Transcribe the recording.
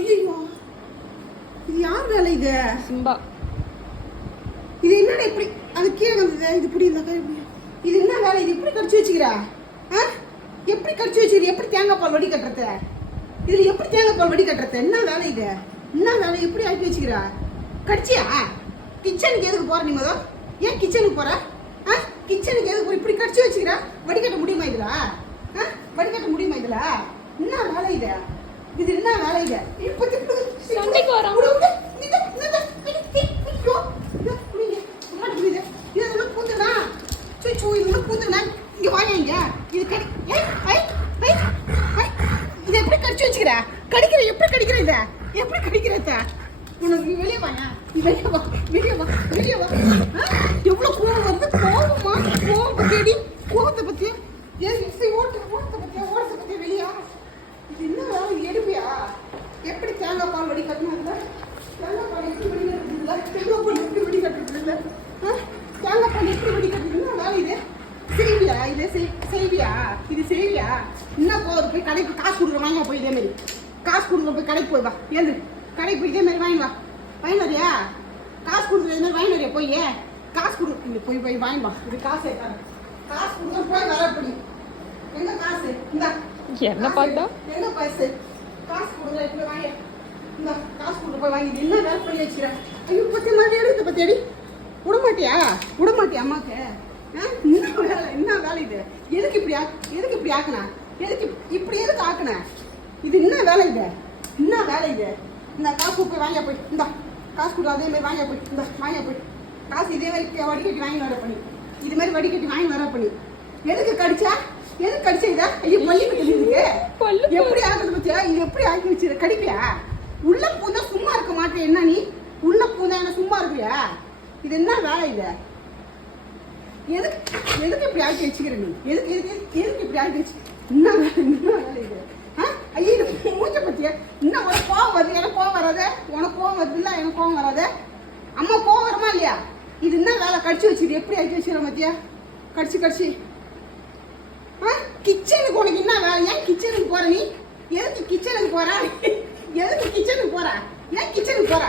ஐயோ, இது யார் வேலை? இது சிம்பா. இது என்னடா இப்படி அது கீழே வந்தது? இது இப்படி இந்த இது என்ன வேலை? இது எப்படி கடிச்சு வச்சுக்கிறா? எப்படி கடிச்சு வச்சுக்கிற? எப்படி தேங்காய் பால் வடி கட்டுறது? இதுல எப்படி தேங்காய் பால் வடி கட்டுறது? என்ன வேலை இது? என்ன வேலை? எப்படி ஆக்கி வச்சுக்கிறா? கடிச்சியா? கிச்சனுக்கு எதுக்கு போற? நீ முதல் ஏன் கிச்சனுக்கு போற? கிச்சனுக்கு எதுக்கு போற? இப்படி கடிச்சு வச்சுக்கிறா? வடிகட்ட முடியுமா இதுல? வடிகட்ட முடியுமா இதுல? என்ன வேலை இது? இது என்ன வேலை இது? சண்டைக்கு வரோம். இங்க வாங்க. இது கடி இது எப்படி கடிச்சு வச்சுக்கிற? கடிக்கிற எப்படி கடிக்கிற? இத எப்படி கடிக்கிறத? உனக்கு வெளியே வாங்க. வெளியே வா, வெளியே வா, வெளியே வா. எவ்வளவு கோவம் வருது? கோவமா? கோவம் பத்தியடி? கோவத்தை பத்தி ஓட்டத்தை பத்தி வெளியா? இது என்ன வேலை? எடுப்பியா? எப்படி தேங்காய் பால் வடி கட்டினதுல? தேங்காய் பால் எப்படி வடி கட்டுறதுல? தேங்காய் பால் எப்படி வடி கட்டுறதுல? தேங்காய் பால் எப்படி வடி கட்டுறது? என்ன வேலை இது? செய்வியா? இது செய்வியா? இது செய்வியா? என்ன போகுது? போய் கடைக்கு காசு கொடுக்குற வாங்க. போய் இதே மாதிரி காசு கொடுக்குற போய் கடைக்கு போய் வா. ஏது கடைக்கு போய் இதே மாதிரி வாங்கி வா. வாங்கி வரியா? காசு கொடுக்குற இதே மாதிரி வாங்கி வரியா? போய் காசு கொடு. போய் வாங்கி வா. இது காசு காசு கொடுக்குற போய் வரப்படி. எங்க காசு? இந்த என்ன பார்த்தா எங்க காசு? காசு கொடுக்குற இப்ப வாங்க. இந்த காசு கொடுக்குற போய் வாங்கி. என்ன வேலை பண்ணி வச்சுக்கிறேன்? ஐயோ, பத்தி மாதிரி எடுத்து பத்தி அடி. விடமாட்டியா அம்மாக்கு? என்ன வேலை இது? எதுக்கு இப்படி ஆக்குன? எதுக்கு இப்படி ஆக்குன? இது என்ன வேலை இது? என்ன வேலை இது? இந்த காசு போய் வாங்க. போய் இந்த காசு கொடு. அதே மாதிரி வாங்க. போய் இந்த வாங்க. போய் காசு இதே மாதிரி வடிகட்டி வாங்கி வர பண்ணி. இது மாதிரி வடிகட்டி வாங்கி வர பண்ணி. எதுக்கு கடிச்சா? எதுக்கு கடிச்ச? இத ஐயோ, பள்ளி எப்படி ஆகுது பத்தியா? இது எப்படி ஆக்கி வச்சிரு? கடிப்பியா? உள்ள பூந்தா சும்மா இருக்க மாட்டேன். என்ன நீ உள்ள பூந்தா என்ன சும்மா இருக்கியா? இது என்ன வேலை இது? எதுக்கு இப்படி ஆக்கி வச்சுக்கிற நீ? எதுக்கு இப்படி ஆக்கி வச்சு? என்ன வேலை இது? ஐயோ, மூஞ்ச பத்தியா? இன்னும் உனக்கு கோவம் வருது. எனக்கு கோவம் வராது. உனக்கு கோவம் வருது இல்ல? எனக்கு கோவம் வராது. அம்மா கோவம் வருமா இல்லையா? இது என்ன வேலை? கடிச்சு வச்சுது. எப்படி ஆக்கி வச்சுக்கிற பத்தியா? கடிச்சு கிச்சனுக்கு உனக்கு என்ன வேலை? ஏன் கிச்சனுக்கு போற நீ? எதுக்கு கிச்சனுக்கு போற? ஏன் கிச்சனுக்கு போற?